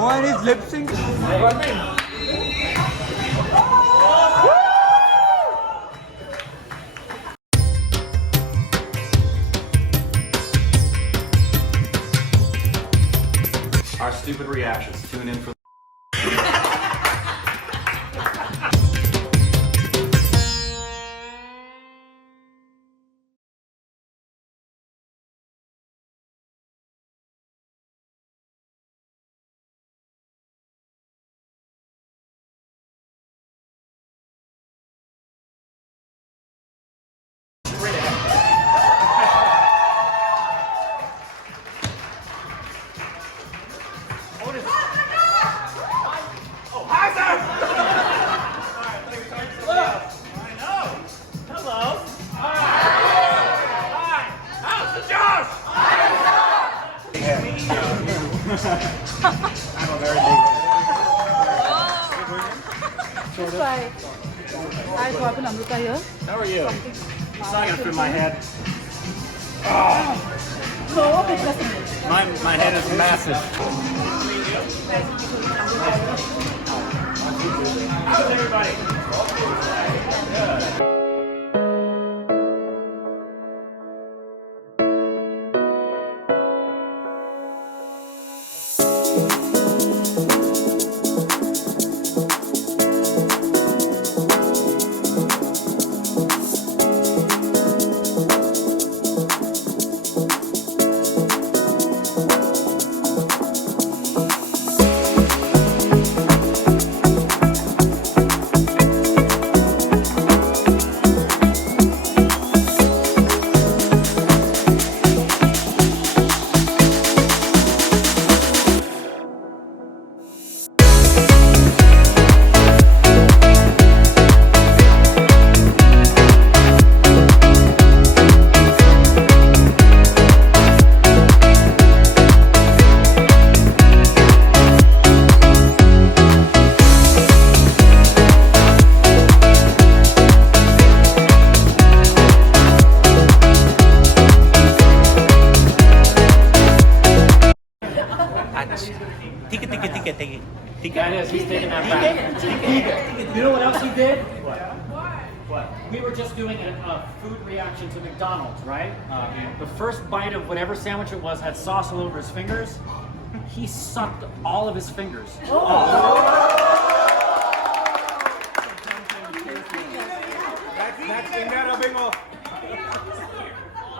Oh, and he's lip sync. Our stupid reactions. Tune in for. Hi, Korbins Amrita here. How are you? It's not gonna fit my head. So, what is My head is massive. How's everybody? Yeah, it is. He's taking that back. You know what else he did? What? We were just doing a food reaction to McDonald's, right? The first bite of whatever sandwich it was had sauce all over his fingers. He sucked all of his fingers.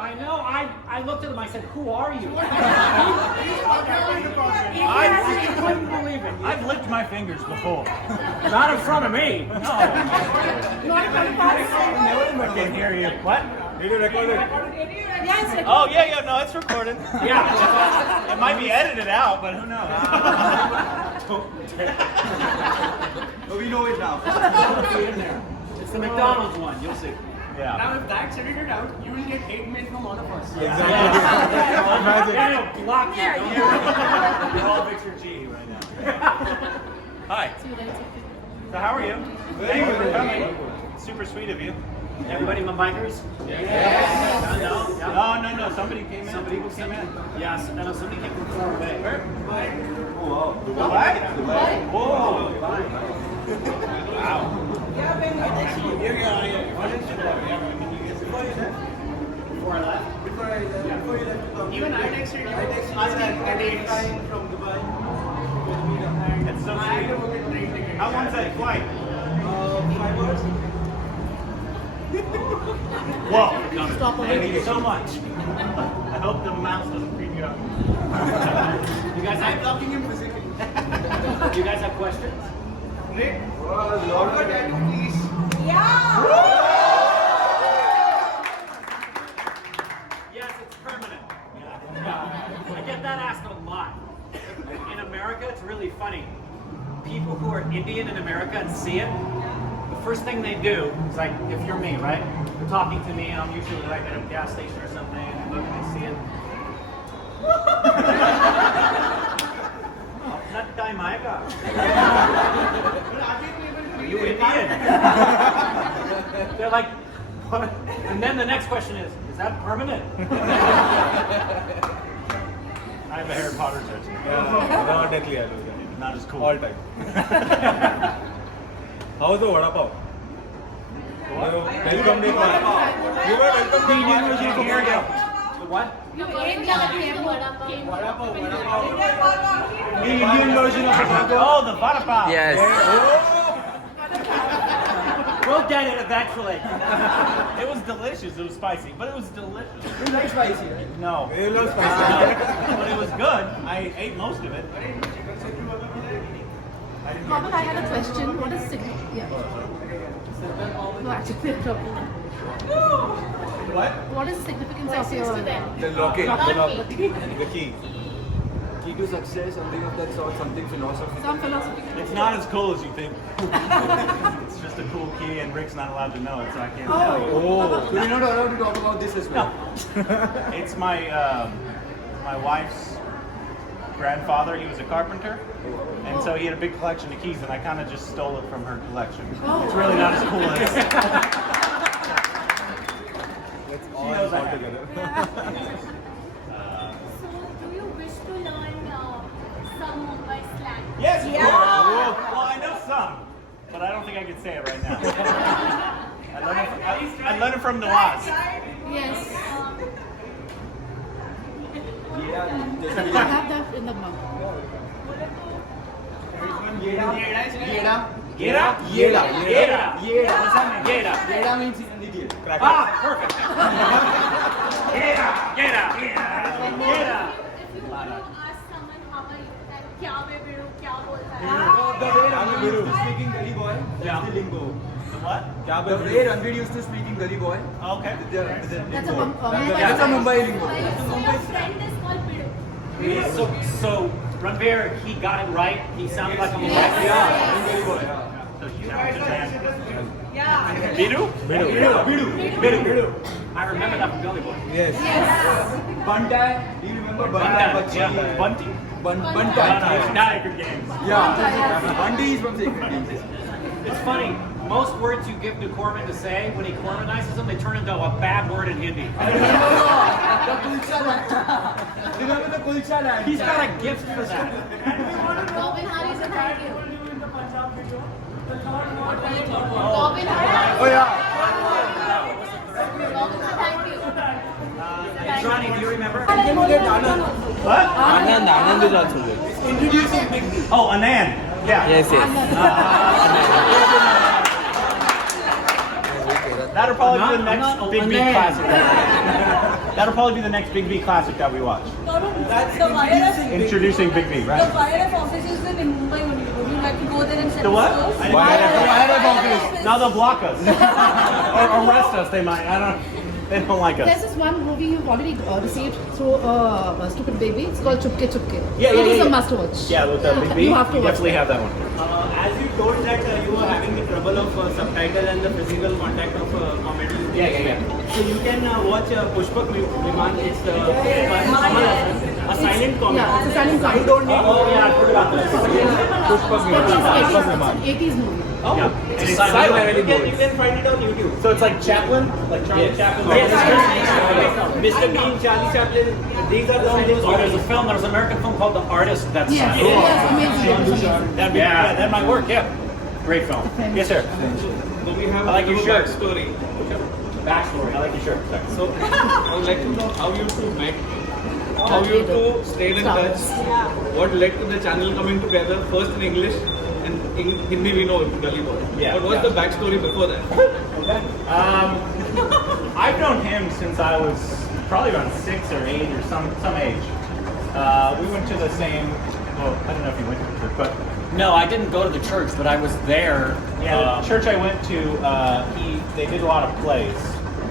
I know. I looked at him. I said, "Who are you?" I couldn't believe it. I've licked my fingers before. Not in front of me. No. I can hear you. What? Yes, Oh, yeah, no, it's recorded. Yeah. It might be edited out, but who knows? We know it now. It's the McDonald's one. You'll see. Yeah. Now, if that's edited out, you will get hate mail from all of us. It'll block you. You're all Victor G right now. Hi. So how are you? Thank you for coming. Super sweet of you. Everybody Mumbikers? No. Somebody came in. Somebody came in. Yes, no, somebody came from far away. Whoa. Dubai? Whoa. Wow. Before I left? Even I texted you asking the dates. From Dubai. It's so I had to book sweet. a train ticket. How long's that flight? 5 hours. Whoa. Thank you so much. I hope the mouse doesn't freak you out. You guys I'm have, blocking him physically. you guys have questions? Nick, Lord, please. Yes, it's permanent. I get that asked a lot. In America, it's really funny. People who are Indian in America and see it, the first thing they do is like, if you're me, right? You're talking to me and I'm usually like at a gas station or something and look and they see it. Not time I got. Are you Indian? They're like, what? And then the next question is that permanent? I have a Harry Potter tattoo. Not exactly, I do that. Not as cool. All time. How's the vada pav? Welcome day one. You were welcome day one. Here we go. What? The Indian version of the Oh, the vada pav. Yes. We'll get it eventually. It was delicious. It was spicy, but it was delicious. You like spicy, right? No. It was spicy. But it was good. I ate most of it. Korbin, I had a question. What is significance? Yeah. No, actually, What? what is the significance of your The locket. The key. Key to success, something of that sort, something philosophy. some philosophy? It's not as cool as you think. It's just a cool key, and Rick's not allowed to know it, so I can't tell you. So we're not allowed to talk about this as well. It's my my wife's grandfather. He was a carpenter, and so he had a big collection of keys, and I kind of just stole it from her collection. It's really not as cool as. Let's all talk together. So, do you wish to learn some Mumbai slang? Yes, of course. Well, I know some, but I don't think I can say it right now. I learned it from Nawaz. Yes. I Yeah. have that in the mouth. Yeda. Yeda? Yeda. Yeda. What's that mean? Yeda. Yeda means idiot. Ah, perfect. Yeda. Yeda. If you want to ask someone how are you, then kya be biru, kya bolta hai? The way Ranveer used to speak in Gully Boy, that's the lingo. The what? The way Ranveer used to speak in Gully Boy, Okay. That's a that's a Mumbai lingo. So your friend is called biru. So Ranveer, he got it right. He sounded like a Mumbai. In Gully Boy, Bidu? Bidu. I remember that from Gully Boy. Yes. Bantai, do you remember Bantai? Bunty? Bantai. Sacred Games. Yeah. Bunty is from Sacred Games. It's funny. Most words you give to Corbin to say, when he Corbinizes them, they turn into a bad word in Hindi. Remember the Kulcha land? He's got a gift for that. Korbin, how is it? Thank you. Korbin, Oh yeah. thank you. Johnny, do you remember? What? Anand is also good. Introducing Big D. Oh, Anand. Yeah. Yes. That'll probably be the next Anand. Big B Anand. classic. That'll probably be the next Big B classic that we watch. The YRF, Introducing Big B, the right? YRF office is in Mumbai only. Would you like to go there and set The what? stores? YRF office. Now they'll block us. Or arrest us, they might. I don't. They don't like There's us. this one movie you've already received through Stupid Baby. It's called Chupke Chupke. Yeah, It is yeah. a must watch. Yeah, with the Big B, You have to watch definitely that. have that one. As you told that you were having the trouble of subtitle and the physical contact of comedy. Yeah. So you can watch Pushpak Viman. It's a silent comedy. Yeah, it's a silent comedy. You don't need. Oh, yeah, I've heard about this. It's an 80s movie. Oh, It's silent. You can find it on YouTube. So it's like Chaplin? Like Charlie Chaplin? Yes. Mr. Bean, Charlie Chaplin. These are the silent Oh, there's a film, there's an American film called The Artist that's Yes, yes, amazing. That'd be, yeah, that might work, yeah. Great film. Yes, sir. So we have I like your shirt. backstory. Backstory. I like your shirt. So I would like to know how you two met, how you two stayed in touch, what led to the channel coming together, first in English and in Hindi we know Gully Boy. Yeah. What was the backstory before that? I've known him since I was probably around 6 or 8 or some age. We went to the same, well, I don't know if you went to the church, but No, I didn't go to the church, but I was there. yeah, the church I went to, they did a lot of plays,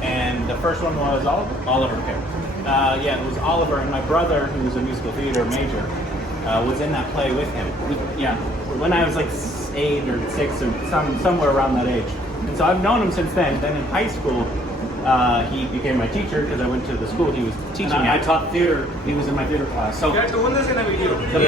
and the first one was Oliver Pitt. Yeah, it was Oliver, and my brother, who was a musical theater major, was in that play with him. Yeah, when I was like 8 or 6 or somewhere around that age. And so I've known him since then. Then in high school, he became my teacher because I went to the school he was teaching And I at. taught theater. He was in my theater class. So You had told us in a video. The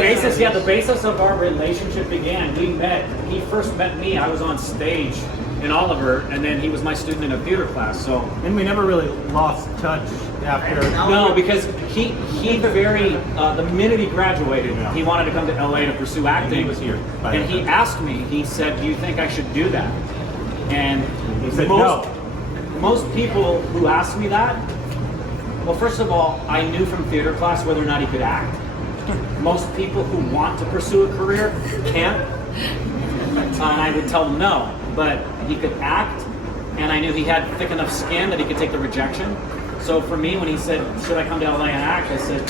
basis of our relationship began. We met. He first met me. I was on stage in Oliver, and then he was my student in a theater class. So And we never really lost touch after. no, because he very the minute he graduated, Yeah. he wanted to come to LA to pursue acting. he was here by and then. he asked me. He said, "Do you think I should do that?" And He said most, no. Most people who ask me that, well, first of all, I knew from theater class whether or not he could act. Most people who want to pursue a career can't. And I would tell them no, but he could act, and I knew he had thick enough skin that he could take the rejection. So for me, when he said, "Should I come to LA and act?" I said,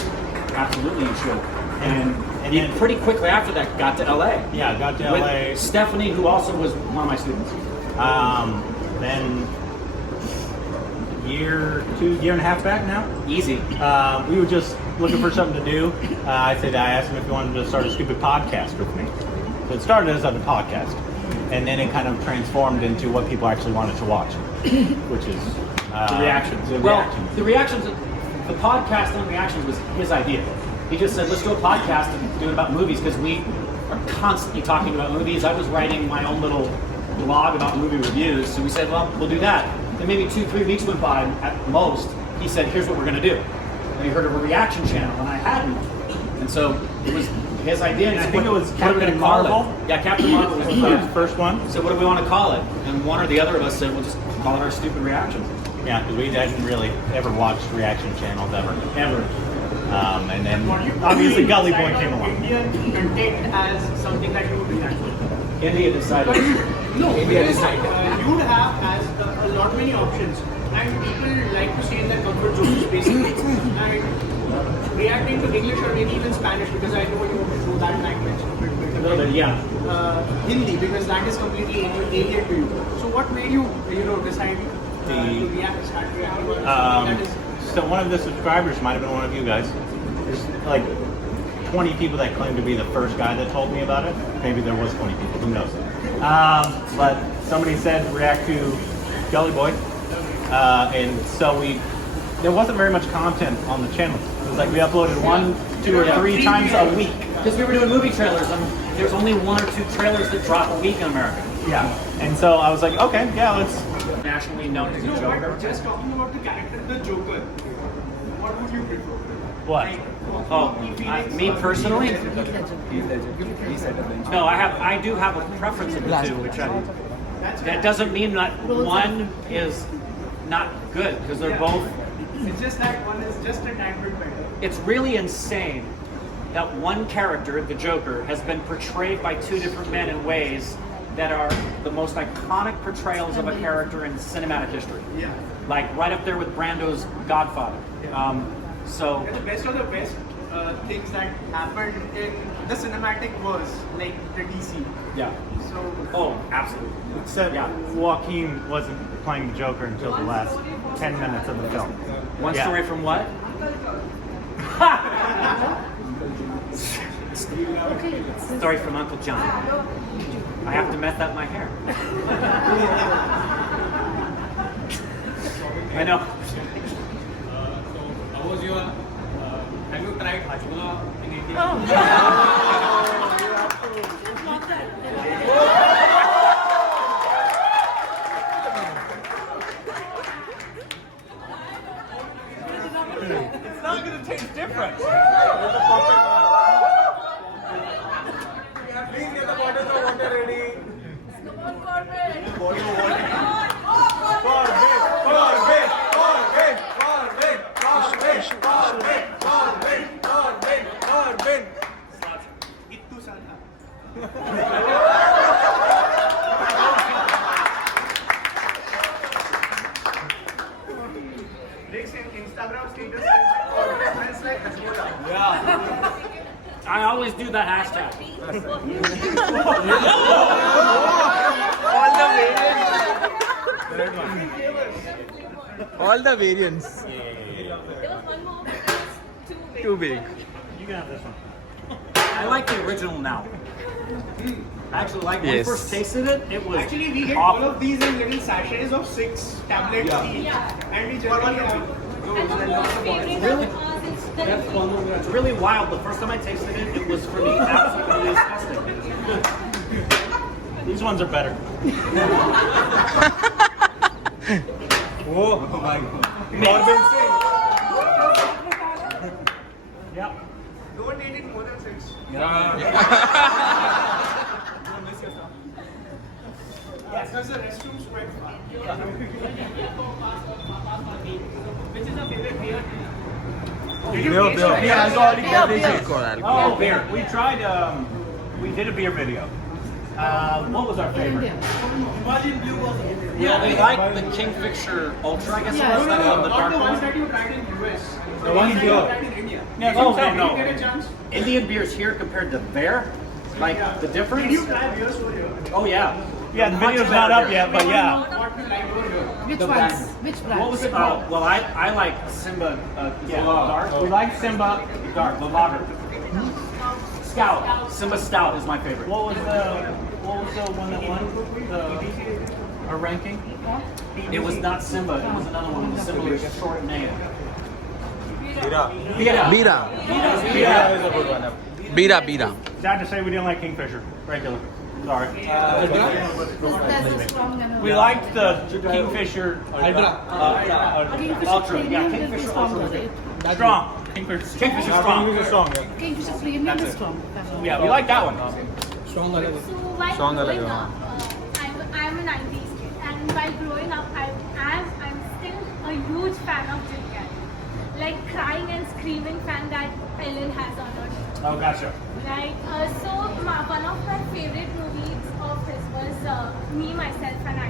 "Absolutely, you should." And he then- pretty quickly after that got to LA. Yeah, got to With LA. Stephanie, who also was one of my students. Then year and a half back now. Easy. We were just looking for something to do. I asked him if he wanted to start a stupid podcast with me. So it started as a podcast, and then it kind of transformed into what people actually wanted to watch, which is The reactions. The Well, reactions. the reactions, the podcast and reactions was his idea. He just said, "Let's do a podcast and do it about movies," because we are constantly talking about movies. I was writing my own little blog about movie reviews, so we said, "Well, we'll do that." Then maybe 2-3 weeks went by, and at most, he said, "Here's what we're going to do." And we heard of a reaction channel, and I hadn't. And so it was his idea. And I he think said, it was "What are we Captain gonna call Marvel." it?" Yeah, Captain Marvel was was the first one. So what do we want to call it? And one or the other of us said, "We'll just call it our stupid reactions." Yeah, because we hadn't really ever watched reaction channels ever. And then obviously Gully Boy came along. Indian content as something that you would react to. India decided. No, because you would have as a lot many options, and people like to stay in their comfort zones basically. And reacting to English or maybe even Spanish, because I know you know that language a bit better. A little bit, yeah. Hindi, because that is completely alien to you. So what made you, decide to react, start reacting? That is So one of the subscribers might have been one of you guys. There's like 20 people that claim to be the first guy that told me about it. Maybe there was 20 people, who knows. But somebody said react to Gully Boy. And so there wasn't very much content on the channel. It was like we uploaded 1, 2, or 3 times a week. Because we were doing movie trailers, and there's only 1 or 2 trailers that drop a week in America. Yeah. And so I was like, okay, yeah, let's. Nationally known as a no, Joker. but just talking about the character, the Joker, what would you prefer? What? Oh, me personally? No, I do have a preference of the two, which that doesn't mean that one is not good, because they're both. It's just that one is just a tad bit better. It's really insane that one character, the Joker, has been portrayed by 2 different men in ways that are the most iconic portrayals of a character in cinematic history. Yeah. Like right up there with Brando's Godfather. So And the best of the best things that happened in the cinematic was like the DC. yeah. So Oh, absolutely. Except Yeah. Joaquin wasn't playing the Joker until the last 10 minutes of the film. One Yeah. story from what? Story from Uncle John. I have to mess up my hair. I know. How was your? Have you tried Hajmola in India? It's not going to taste different. Please get the bottles of water ready. Come on, Corbin. Corbin. Ittu sana. Next Instagram status smells like Hajmola. I always do that hashtag. All the variants. There was one more, but it was Too big. You can have this one. I like the original now. I actually like when we Yes. first tasted it, it was Actually, we get awful. all of these in little sachets of 6 tablets each, and we generally have those and lots of bottles. Really? It's really wild. The first time I tasted it, it was for me absolutely disgusting. These ones are better. Oh my God. Korbins. Yep. Don't eat it more than 6. Because the restroom's quite far. Which is your favorite beer? Did you taste it? Yeah, it's already Beer, beer. beer. Oh, beer. We tried. We did a beer video. What was our favorite? India. Yeah, they like the Kingfisher Ultra, I guess Yeah. it was. No, The not dark the ones one. that you tried in US. The ones that here. you tried in India. Yeah, Oh, sometimes- no. Did you get a chance? Indian beers here compared to there, like the Did difference. you try beers over here? Oh yeah. Yeah, the video's not up yet, but yeah. What do you like over here? Which The ones? brand. Which brand? What was it called? Well, I like Simba. Yeah. Dark. We like Simba. Dark. The lager. Stout. Simba Stout is my favorite. What was the one that won our ranking? It was not Simba. It was another one with a similar short name. Bira. Bira. Bira. Bira is a good one. Bira, Bira. Sad to say we didn't like Kingfisher. Regular. Sorry. That's the strong and We liked the Kingfisher Kingfisher Ultra. Yeah, Premium will be Kingfisher stronger, Ultra. right? strong. Kingfisher strong. Kingfisher strong. Yeah. Kingfisher Premium is strong. Yeah, we like that one. So while Strong growing already, up, I'm a 90s kid, and while growing up, I'm still a huge fan of Jim Carrey. Like crying and screaming fan that Ellen has on her. Oh, gotcha. Right. So one of my favorite movies of his was Me, Myself, and I.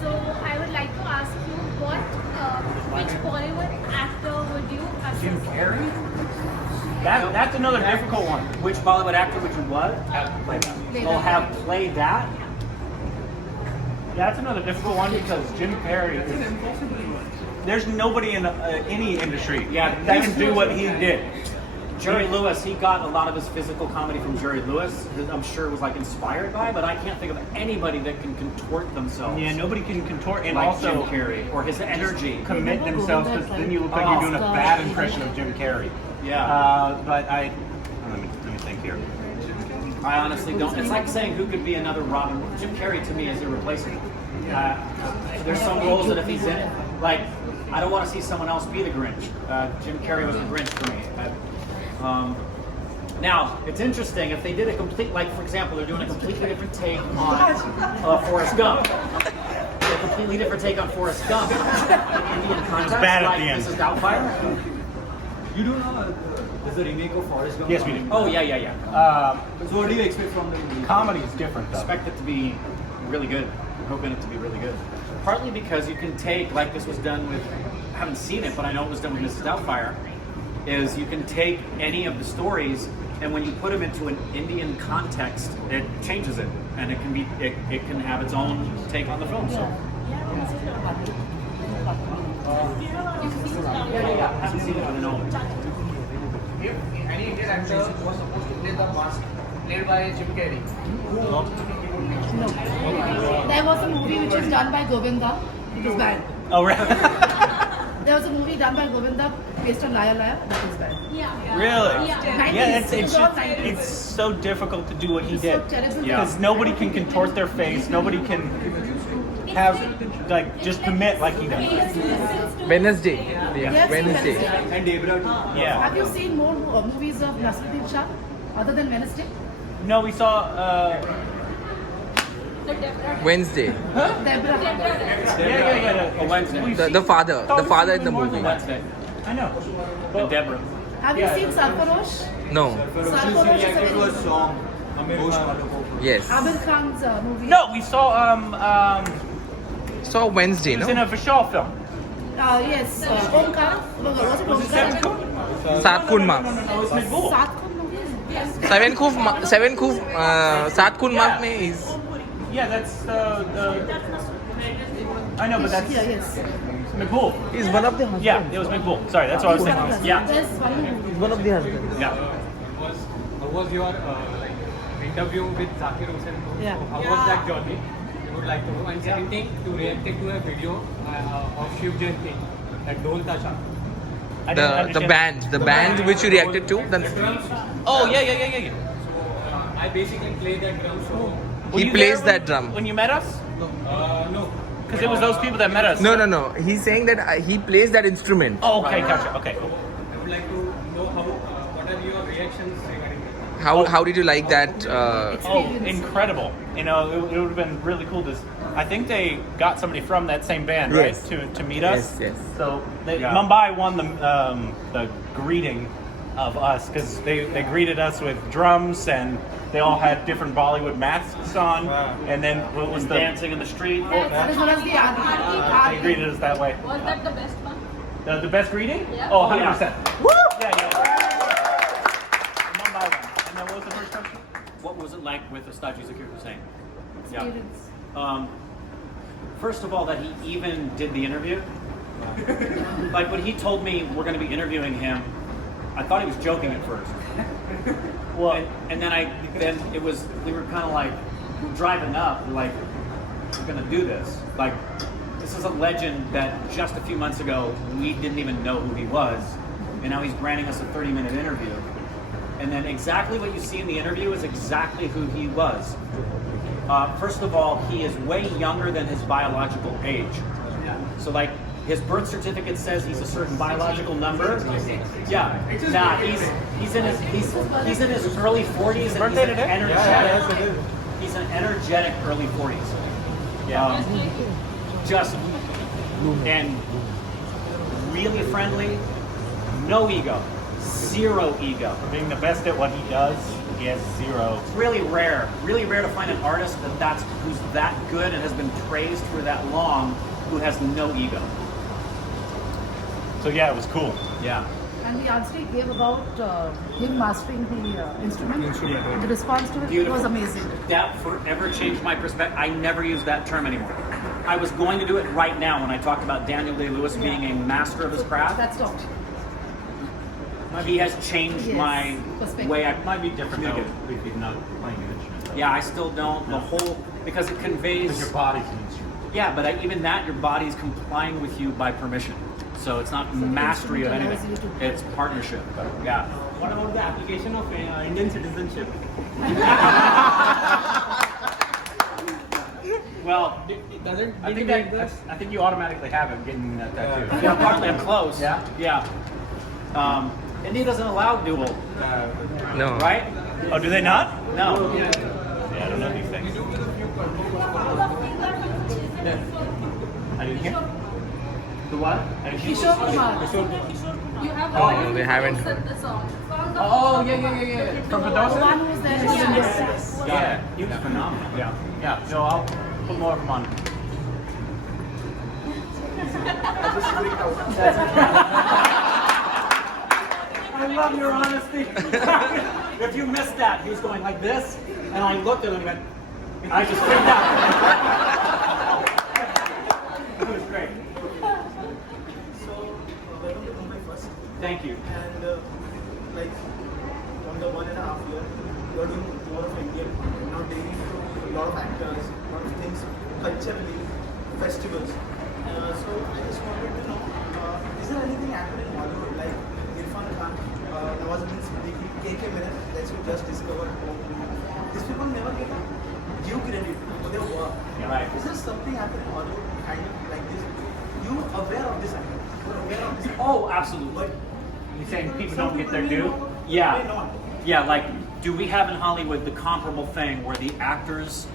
So I would like to ask you, which Bollywood actor would you Jim associate? Carrey? That's another difficult one. Which Bollywood actor would you what? Have played that? Oh, have played that? Yeah, that's another difficult one because Jim Carrey is. There's nobody in any industry that can do what he did. Jerry Lewis, he got a lot of his physical comedy from Jerry Lewis. That I'm sure was like inspired by, but I can't think of anybody that can contort themselves. Yeah, nobody can contort and like also Jim Carrey or his energy. commit themselves because then you look like you're doing a bad impression of Jim Carrey. Yeah. But let me think here. I honestly don't. It's like saying who could be another Robin. Jim Carrey to me is irreplaceable. There's some roles that if he's in it, like I don't want to see someone else be the Grinch. Jim Carrey was the Grinch for me. Now it's interesting if they did a complete, like for example, they're doing a completely different take on Forrest Gump. A completely different take on Forrest Gump. Indian context, bad at like the end. Mrs. Doubtfire. You do know there's a remake of Forrest Gump? Yes, we do. Oh yeah. So what do you expect from the movie? Comedy is different though. Expect it to be really good. I'm hoping it to be really good. Partly because you can take, like this was done with, I haven't seen it, but I know it was done with Mrs. Doubtfire, is you can take any of the stories and when you put them into an Indian context, it changes it. And it can be, it can have its own take on the film. So. Yeah. I haven't seen it, but I know. If any Indian actor was supposed to play the mask played by Jim Carrey, No. There was a movie which was done by Govinda. It was bad. Oh, right. There was a movie done by Govinda based on Liar Liar. That was bad. Yeah. Really? Yeah. Yeah, It was all 90s. it's so difficult to do what he It's did so terrible. because nobody can contort their face. Nobody can have like just commit like he does. Wednesday. Yes, Wednesday. And Debra too. Yeah. Have you seen more movies of Nasruddin Shah other than Wednesday? No, we saw. Wednesday. Deborah. Yeah. Oh, Wednesday. We've The seen- father. thought The we've father seen in the more than movie. Wednesday. I know. And Deborah. Have you seen Sarfarosh? No. Sarfarosh is a Reacted to a very song. Most wonderful. Yes. Amir Khan's movie. No, we saw. So Wednesday, It was in no? a Vishal film. Yes. Omkar. Was it Omkar? Saat Kun Maaf. No, it's Maqbool. Satkun movie? Yes. Seven Kuf, Saat Kun Maaf mein is. Yeah, that's the. I know, but that's Yeah, yes. Maqbool. He's one of the husbands. Yeah, it was Maqbool. Sorry, that's what I was thinking. Yeah. There's one movie. He's one of the husbands. Yeah. What was your interview with Zakir Hussain? Yeah. So how was that journey? You would like to know. And second thing, you reacted to a video of Shiv Jayanti, that Dol Tasha. I didn't The understand. band which you reacted to. Then Oh yeah. I basically played that drum show Were He you plays there that drum. when you met us? No. Because it was those people that met us. No. He's saying that he plays that instrument. Oh, okay, gotcha. Okay, cool. I would like to know what are your reactions regarding it? How did you like that? Oh, incredible! You know, it would have been really cool to. I think they got somebody from that same band, right, Yes. to meet us. Yes. So Mumbai won the greeting of us because they greeted us with drums and they all had different Bollywood masks on, and then what was the dancing in the street? That is known as the aarti. They greeted us that way. Was that the best one? The best greeting? Yeah. Oh, 100%. Woo! Yeah. Mumbai won. And then what was the first question? What was it like with Ustaji Zakir Hussain? Experience. First of all, that he even did the interview. Like when he told me we're going to be interviewing him, I thought he was joking at first. Well, and then we were kind of like driving up, like we're going to do this. Like this is a legend that just a few months ago we didn't even know who he was, and now he's granting us a 30-minute interview. And then exactly what you see in the interview is exactly who he was. First of all, he is way younger than his biological age. So like his birth certificate says he's a certain biological number. Yeah. Nah, he's in his early 40s and he's an energetic. He's an energetic early 40s. Yeah. Just and really friendly, no ego, zero ego. For being the best at what he does, he has zero. It's really rare to find an artist who's that good and has been praised for that long, who has no ego. So yeah, it was cool. Yeah. And the answer he gave about him mastering the instrument, the response to it was amazing. That forever changed my perspective. I never use that term anymore. I was going to do it right now when I talked about Daniel Day-Lewis being a master of his craft. That stopped. He has changed my way I might be different though if he's not playing an instrument. Yeah, I still don't. The whole, because it conveys. Because your body's an instrument. Yeah, but even that, your body's complying with you by permission. So it's not mastery of anything. It's partnership. Yeah. What about the application of Indian citizenship? Well, I think you automatically have it getting that tattoo. Yeah, partly I'm close. Yeah? Yeah. India doesn't allow dual. No. Right? Oh, do they not? No. Yeah, I don't know these things. I didn't hear. The what? Kishore Kumar. You have Oh, they haven't. the song. Oh, yeah. From The Mendoza? one who's there is India. Yeah, he was phenomenal. Yeah. So I'll put more of them on. I love your honesty. If you missed that, he was going like this, and I looked at him and went, I just freaked out. It was great. So, welcome to Mumbai first. Thank you. And like from the 1.5 year, you are doing more of Indian, now dating a lot of actors, a lot of things culturally, festivals. So I just wanted to know, is there anything happening in Hollywood like Irfan Khan, Nawazuddin Siddiqui, KK Menon that you just discovered? These people never get due credit for their work. Right. Is there something happening in Hollywood kind of like this? You aware of this? You're aware of this? Oh, absolutely. But You saying people don't get their due? Yeah. Yeah, like, do we have in Hollywood the comparable thing where the actors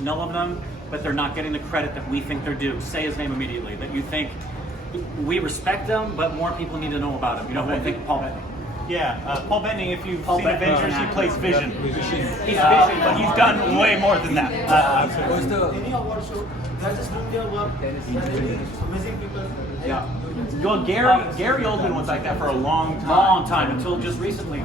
know of them, but they're not getting the credit that we think they're due? Say his name immediately. That you think we respect them, but more people need to know about him. You know, I think Paul Bettany. Yeah, Paul Bettany, if you've Paul seen Bettany. Avengers, he plays Vision. He's Vision. But he's done way more than that. any award show, they are just doing their work. They are really amazing people. Yeah. Well, Gary Oldman was like that for a long time. Until just recently.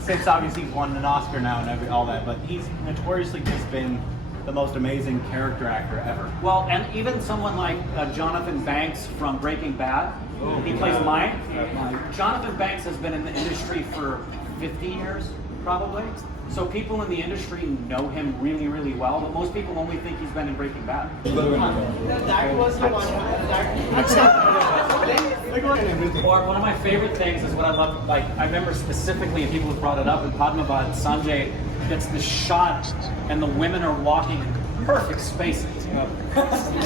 Since obviously he's won an Oscar now and all that, but he's notoriously just been the most amazing character actor ever. Well, and even someone like Jonathan Banks from Breaking Bad, he plays Mike. Jonathan Banks has been in the industry for 50 years, probably. So people in the industry know him really, really well, but most people only think he's been in Breaking Bad. That was the one. Or one of my favorite things is what I love, like, I remember specifically, and people have brought it up in Padmavad, Sanjay gets the shot, and the women are walking in perfect spaces,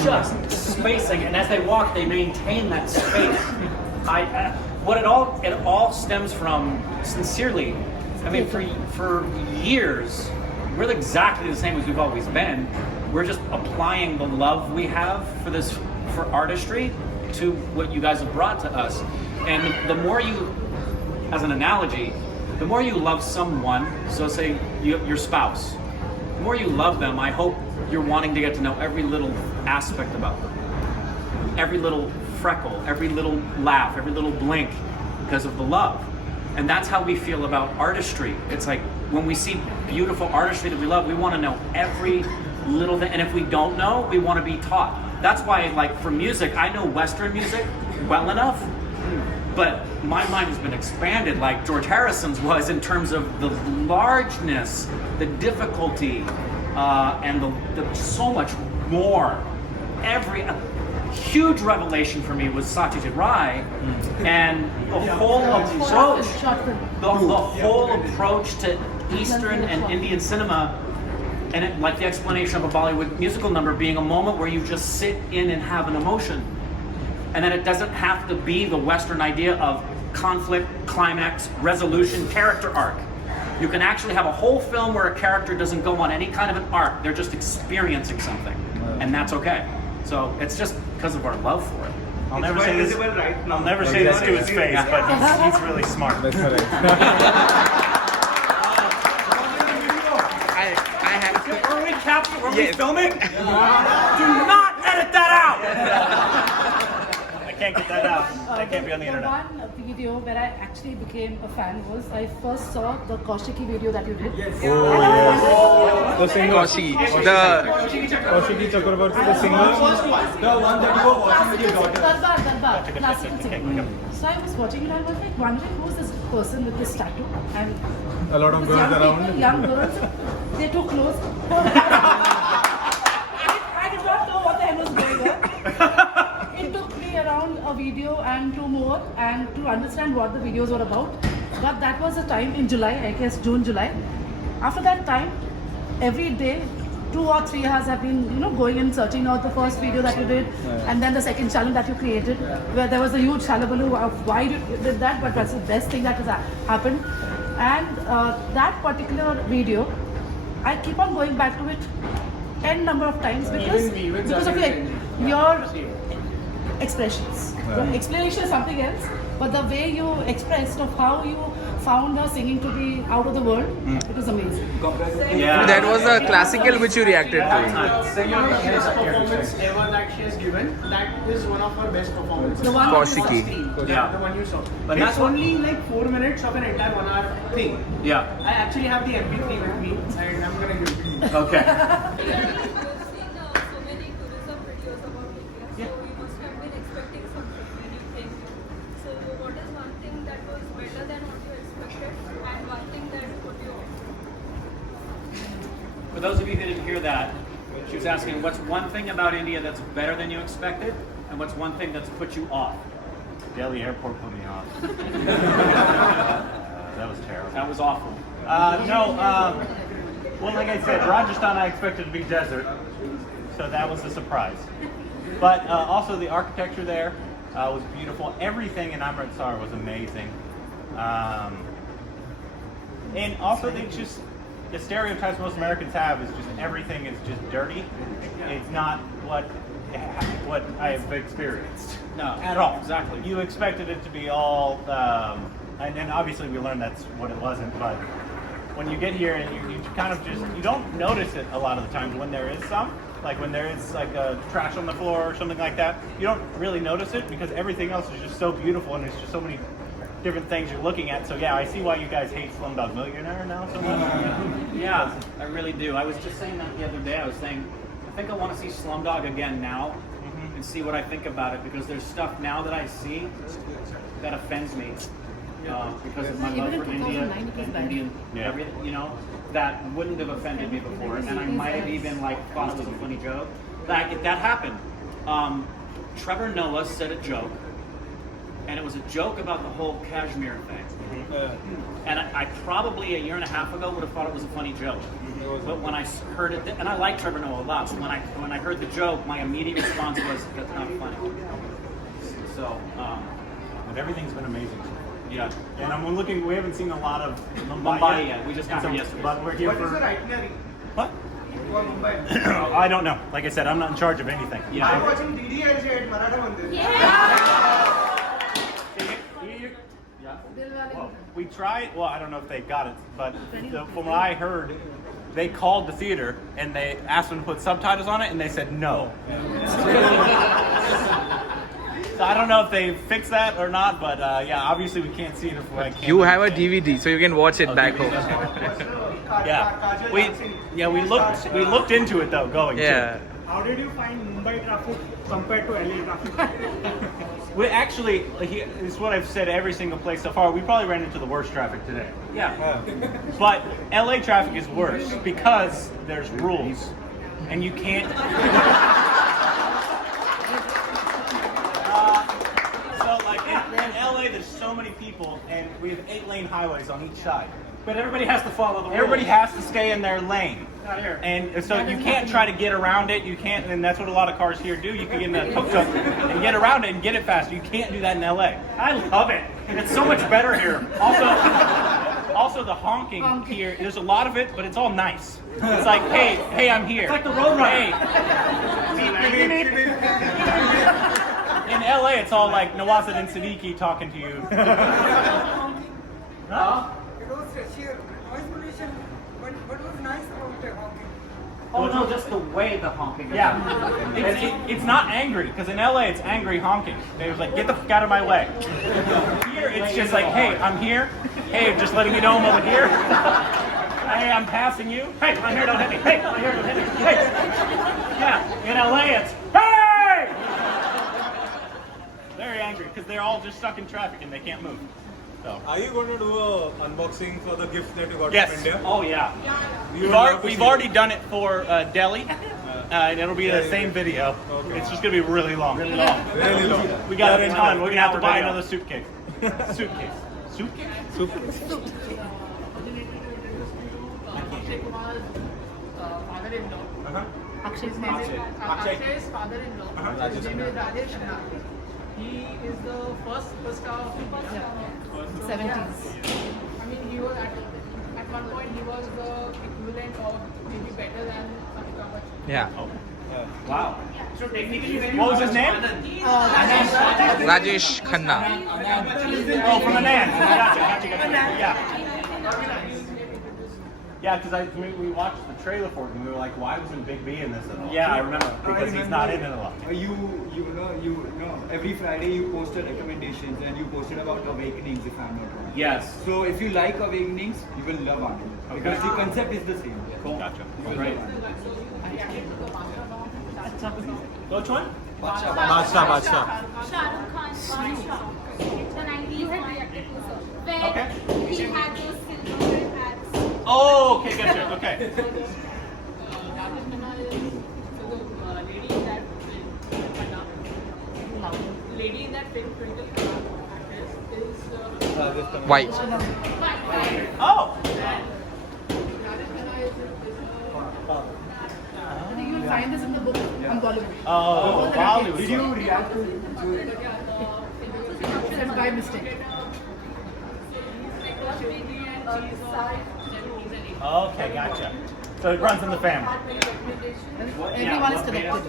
just spacing, and as they walk, they maintain that space. It all stems from, sincerely, I mean, for years, we're exactly the same as we've always been. We're just applying the love we have for artistry to what you guys have brought to us. And the more you, as an analogy, the more you love someone, so say your spouse, the more you love them, I hope you're wanting to get to know every little aspect about them. Every little freckle, every little laugh, every little blink, because of the love. And that's how we feel about artistry. It's like when we see beautiful artistry that we love, we want to know every little thing. And if we don't know, we want to be taught. That's why, like, for music, I know Western music well enough, but my mind has been expanded like George Harrison's was in terms of the largeness, the difficulty, and the so much more. A huge revelation for me was Satyajit Ray, and the whole approach to Eastern and Indian cinema, and like the explanation of a Bollywood musical number being a moment where you just sit in and have an emotion. And then it doesn't have to be the Western idea of conflict, climax, resolution, character arc. You can actually have a whole film where a character doesn't go on any kind of an arc. They're just experiencing something. And that's okay. So it's just because of our love for it. I'll never say this to his face, but he's really smart. I have to. Were we capturing? Were we filming? Do not edit that out! I can't get that out. That can't be on the internet. One video where I actually became a fan was I first saw the Kaushiki video that you did. Yes. The singer. Kaushiki Chakrabarti, the singer. The one that you were watching with your daughter. Darbar, classical singing. So I was watching it and I was like wondering who's this person with this tattoo, and A lot of girls around. young girls, they're too close. I did not know what the hell was going on. It took me around a video and two more and to understand what the videos were about. But that was the time in July, I guess June, July. After that time, every day, 2 or 3 hours have been, going and searching out the first video that you did, and then the second channel that you created, where there was a huge hullabaloo of why you did that, but that's the best thing that has happened. And that particular video, I keep on going back to it n number of times because of your expressions. The explanation is something else, but the way you expressed of how you found her singing to be out of the world, it was amazing. Yeah. That was a classical which you reacted to. Best performance ever that she has given. That is one of her best performances. The one Kaushiki. Yeah, the one you saw. But It's that's only like 4 minutes of an entire 1 hour thing. Yeah. I actually have the MP3 with me, and I'm gonna give it to you. Okay. So many tourism videos about India, so you must have been expecting something when you came here. So what is one thing that was better than what you expected, and one thing that put you off? For those of you who didn't hear that, she was asking what's one thing about India that's better than you expected, and what's one thing that's put you off? Delhi airport put me off. That was terrible. That was awful. Well, like I said, Rajasthan I expected to be desert, so that was a surprise. But also the architecture there was beautiful. Everything in Amritsar was amazing. And also the stereotypes most Americans have is just everything is just dirty. It's not what I have experienced. No, at all. Exactly. You expected it to be all, and obviously we learned that's what it wasn't, but when you get here and you kind of you don't notice it a lot of the times when there is some, like when there is like a trash on the floor or something like that, you don't really notice it because everything else is just so beautiful and there's just so many different things you're looking at. So yeah, I see why you guys hate Slumdog Millionaire now so much. Yeah, I really do. I was just saying that the other day. I was saying, I think I want to see Slumdog again now and see what I think about it, because there's stuff now that I see that offends me because of my love for India and Indian, everything, that wouldn't have offended me before, and I might have even thought it was a funny joke. That happened. Trevor Noah said a joke, and it was a joke about the whole Kashmir thing. And I probably a year and a half ago would have thought it was a funny joke. But when I heard it, and I like Trevor Noah a lot, so when I heard the joke, my immediate response was, "That's not funny." So, But everything's been amazing. yeah. And I'm looking. We haven't seen a lot of Mumbai yet. We just got here yesterday. But we're here What for is your itinerary what? for Mumbai? I don't know. Like I said, I'm not in charge of anything. Yeah. I'm watching DDLJ at Maratha Mandir. Well, we tried. Well, I don't know if they got it, but from what I heard, they called the theater and they asked them to put subtitles on it, and they said no. So I don't know if they fixed that or not, but yeah, obviously we can't see it if I can't. You have a DVD, so you can watch it back home. Yeah, we looked into it though, going. Yeah. How did you find Mumbai traffic compared to LA traffic? We actually, it's what I've said every single place so far. We probably ran into the worst traffic today. Yeah. But LA traffic is worse because there's rules, and you can't. So like in LA, there's so many people, and we have 8-lane highways on each side. But everybody has to follow the rules. Everybody has to stay in their lane. Not here. And so you can't try to get around it. You can't, and that's what a lot of cars here do. You can get in a tuk-tuk and get around it and get it faster. You can't do that in LA. I love it. It's so much better here. Also the honking here, there's a lot of it, but it's all nice. It's like, hey, I'm here. It's like the Road Runner. Hey. In LA, it's all like Nawazat and Siddiqui talking to you. Huh? It was sheer noise pollution, but what was nice about the honking? Oh no, just the way the honking is. Yeah. It's not angry, because in LA, it's angry honking. They was like, get the fuck out of my way. Here, it's just like, hey, I'm here. Hey, just letting you know I'm over here. Hey, I'm passing you. Hey, I'm here, don't hit me. Hey, I'm here, don't hit me. Hey. Yeah, in LA, it's, hey! Very angry, because they're all just stuck in traffic and they can't move. So. Are you going to do a unboxing for the gift that you got Yes. from India? Oh yeah. We've already done it for Delhi, and it'll be the same video. Okay. It's just going to be really long. Really long. We got it in time. We're going to have to buy another suitcase. Suitcase. Akshay Kumar's father-in-law. Akshay's name is Akshay's father-in-law. His name is Rajesh Khanna. He is the first superstar of India. 70s. I mean, he was at one point he was the equivalent of maybe better than Amitabh Bachchan. Yeah. Wow. What was his name? Rajesh Khanna. Oh, from Anand. Gotcha. Yeah. Yeah, because we watched the trailer for it and we were like, why wasn't Big B in this at all? Yeah, I remember. Because he's not in it a lot. You know, every Friday you posted recommendations and you posted about Awakenings, if I'm not wrong. Yes. So if you like Awakenings, you will love Anand. Because the concept is the same. Cool. Gotcha. You will Right. love Anand. Which one? Badshah. Shah Rukh Khan's Badshah. The 90s one. Where he had those silver hats. Oh, okay, gotcha. Okay. Lady in that film, Twinkle is White. Oh. I think you will find this in the book on Bollywood. Oh, Bollywood. Did you react to It's by mistake. Okay, gotcha. So it runs in the family. Everyone is connected.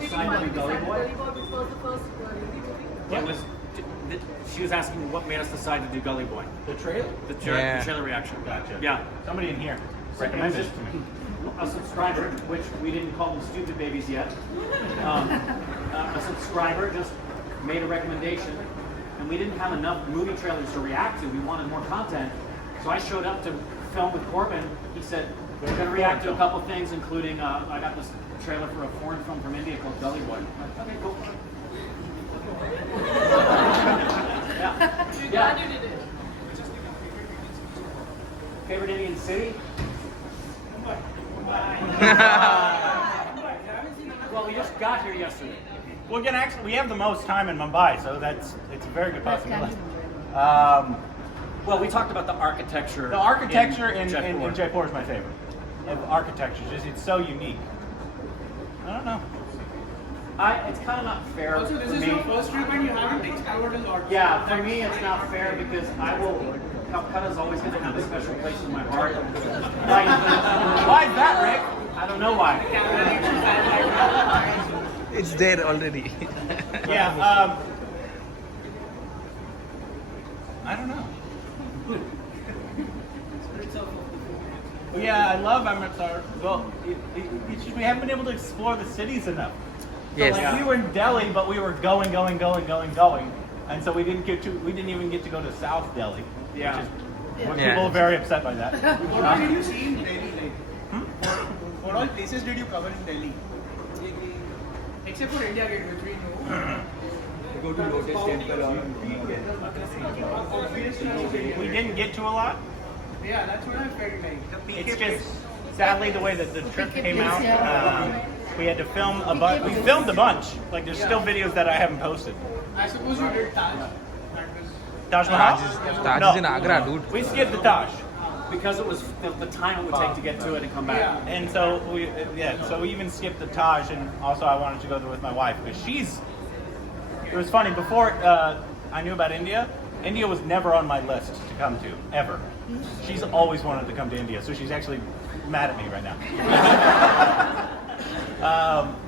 She was asking what made us decide to do Gully Boy. The trailer? The Yeah. trailer reaction. Gotcha. Yeah. Somebody in here recommended it to me. A subscriber, which we didn't call them stupid babies yet. A subscriber just made a recommendation, and we didn't have enough movie trailers to react to. We wanted more content, so I showed up to film with Corbin. He said, "We're going to react to a couple things, including I got this trailer for a foreign film from India called Gully Boy." I'm like, okay, cool. Yeah. Favorite Indian city? Well, we just got here yesterday. We have the most time in Mumbai, so it's a very good possibility. Well, we talked about the architecture. The architecture in Jaipur. Jaipur is my favorite. Of architecture, it's so unique. I don't know. It's kind of not fair. Also, this for is me. your first trip and you haven't explored a lot. Yeah, for me it's not fair because Calcutta's always going to have a special place in my heart. Why is that, Rick? I don't know why. It's there already. Yeah, I don't know. Yeah, I love Amritsar. Well, it's just we haven't been able to explore the cities enough. So Yes. like, we were in Delhi, but we were going, and so we didn't even get to go to South Delhi. Yeah. Which is, Yeah. People are very upset by that. What all did you see in Delhi? What all places did you cover in Delhi? Except for India Gate, which we know. Go to Lotus Temple We didn't get to a lot. Yeah, that's what I felt like. It's just sadly the way that the trip came out. We had to film a bunch. We filmed a bunch. Like there's still videos that I haven't posted. I suppose you did Taj. Taj Mahal? Taj No. is in Agra, dude. We skipped the Taj. Because it was the time it would take to get to it and come back. And so we even skipped the Taj, and also I wanted to go there with my wife because it was funny, before I knew about India was never on my list to come to, ever. She's always wanted to come to India, so she's actually mad at me right now.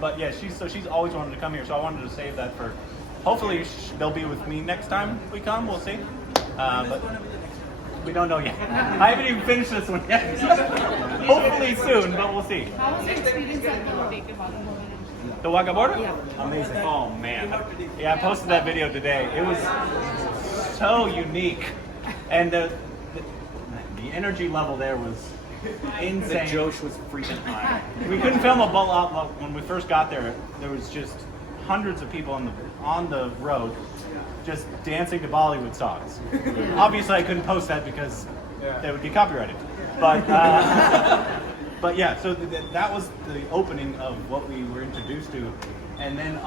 But yeah, she's always wanted to come here, so I wanted to save that for, hopefully they'll be with me next time we come, we'll see. But we don't know yet. I haven't even finished this one yet. Hopefully soon, but we'll see. How was your experience at The Wagah border? Yeah. Amazing. Oh man. Yeah, I posted that video today. It was so unique. And the energy level there was insane. The Josh was freaking high. We couldn't film a lot when we first got there. There was just hundreds of people on the road just dancing to Bollywood songs. Obviously I couldn't post that because they would be copyrighted. But yeah, so that was the opening of what we were introduced to. And then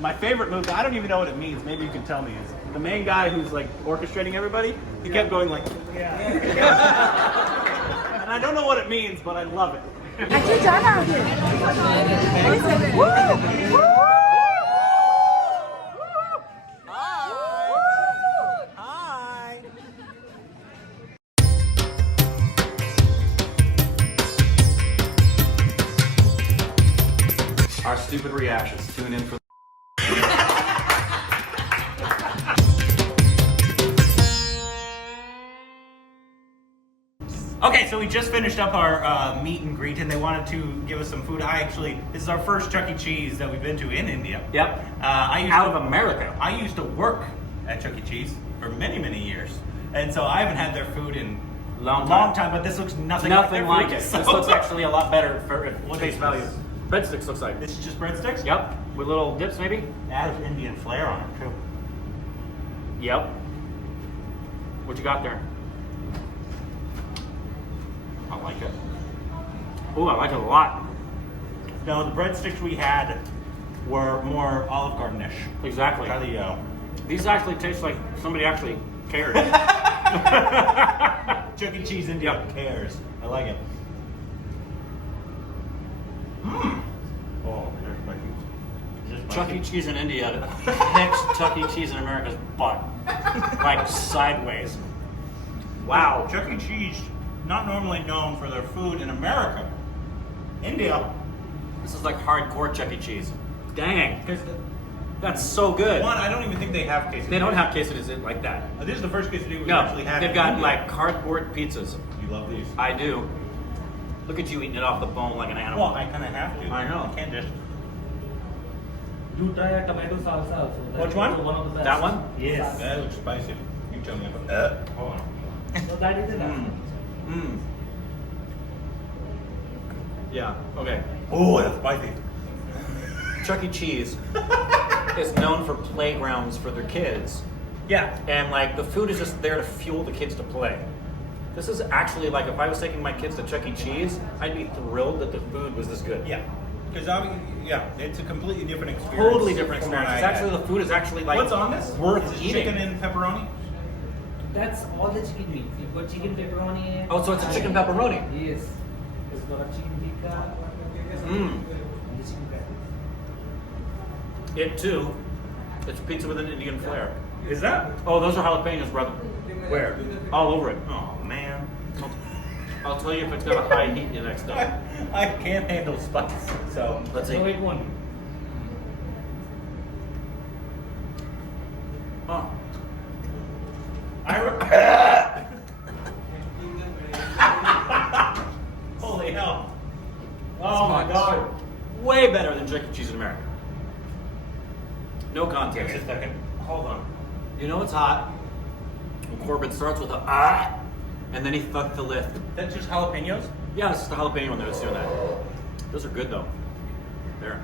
my favorite move, I don't even know what it means, maybe you can tell me, is the main guy who's like orchestrating everybody, he kept going like, and I don't know what it means, but I love it. Actually, Jana. Our stupid reactions. Tune in for. Okay, so we just finished up our meet and greet, and they wanted to give us some food. This is our first Chuck E. Cheese that we've been to in India. Yep. Out of America. I used to work at Chuck E. Cheese for many, many years, and so I haven't had their food in a long time. But this looks nothing like their food, it. so- This looks actually a lot better for face value. this? Breadsticks looks like. This is just breadsticks? Yep. With little dips maybe? It has Indian flair on it too. Yep. What you got there? I like it. Ooh, I like it a lot. No, the breadsticks we had were more Olive Garden-ish. Exactly. These actually taste like somebody actually cared. Chuck E. Cheese India cares. I like it. Mmm. Oh, there's my cheese. Chuck E. Cheese in India hits Chuck E. Cheese in America's butt. Like sideways. Wow, Chuck E. Cheese, not normally known for their food in America. India. This is like hardcore Chuck E. Cheese. Dang. That's so good. One, I don't even think they have quesadillas. They don't have quesadillas like that. This is the first quesadilla we've No, actually had. they've in got India. like cardboard pizzas. You love these? I do. Look at you eating it off the bone like an animal. Well, I kind of have to. I know. I can't just. Do try a tomato salsa also. Which one? One of the best. That one? Yes. That looks spicy. You tell me about hold on. So that is enough. Yeah, okay. Oh, that's spicy. Chuck E. Cheese is known for playgrounds for their kids. Yeah. And like the food is just there to fuel the kids to play. This is actually like if I was taking my kids to Chuck E. Cheese, I'd be thrilled that the food was this good. Yeah. Because it's a completely different experience. Totally different from what experience. I It's actually had. the food is actually like What's on this? worth Is it eating. chicken and pepperoni? That's all the chicken meat. You've got chicken pepperoni. Oh, so it's a chicken pepperoni. Yes. It's got a chicken tikka. Mmm. And the chicken curry. It too. It's pizza with an Indian flair. Is that? Oh, those are jalapenos, brother. Where? All over it. Oh man. I'll tell you if it's got a high heat the next day. I can't handle spice, so Let's see. No, it won't. Oh. Holy hell. Oh my god. Way better than chicken cheese in America. No contest. Just a second. Hold on. You know it's hot when Corbin starts with a and then he fucked the lift. That's just jalapenos? Yeah, it's just the jalapeno one that was doing that. Those are good though. There.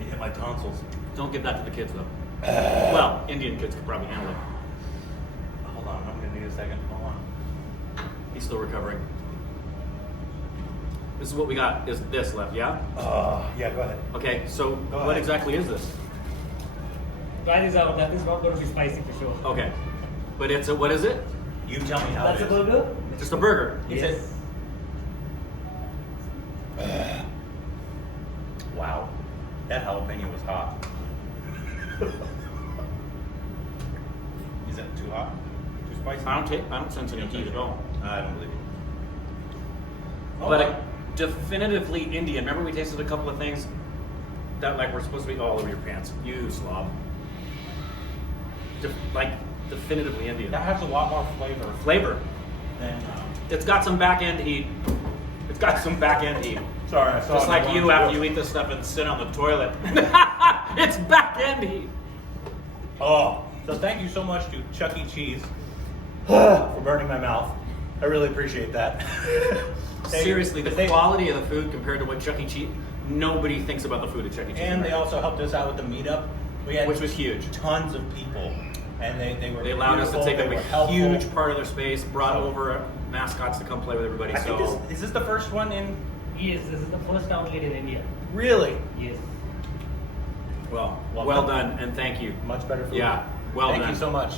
You hit my tonsils. Don't give that to the kids though. Well, Indian kids could probably handle it. Hold on, I'm gonna need a second. Hold on. He's still recovering. This is what we got. Is this left? Yeah. Yeah. Go ahead. Okay. So Go what ahead. exactly is this? That is not going to be spicy for sure. Okay. But it's a what is it? You tell me how That's it a is. burger? Just a burger. Yes. Wow. That jalapeno was hot. Is that too hot? Too spicy? I don't sense any heat at all. I don't believe you. But definitively Indian. Remember we tasted a couple of things that like were supposed to be all over your pants. You slob. Like definitively Indian. That has a lot more flavor. Flavor. Than, It's got some back end heat. It's got some back end heat. sorry, I saw Just it like on you the after wall. you eat this stuff and sit on the toilet. It's back end heat. Oh, so thank you so much to Chuck E. Cheese for burning my mouth. I really appreciate that. Seriously, the quality of the food compared to what Chuck E. Cheese, nobody thinks about the food at Chuck E. Cheese. And they also helped us out with the meetup. We had Which was huge. Tons of people, and they were. They allowed us to beautiful, take they up were a helpful. huge part of their space, brought over mascots to come play with everybody. I think So is this the first one in? Yes, this is the first outlet in India. Really? Yes. well done and thank you. Much better food. Yeah, well Thank done. you so much.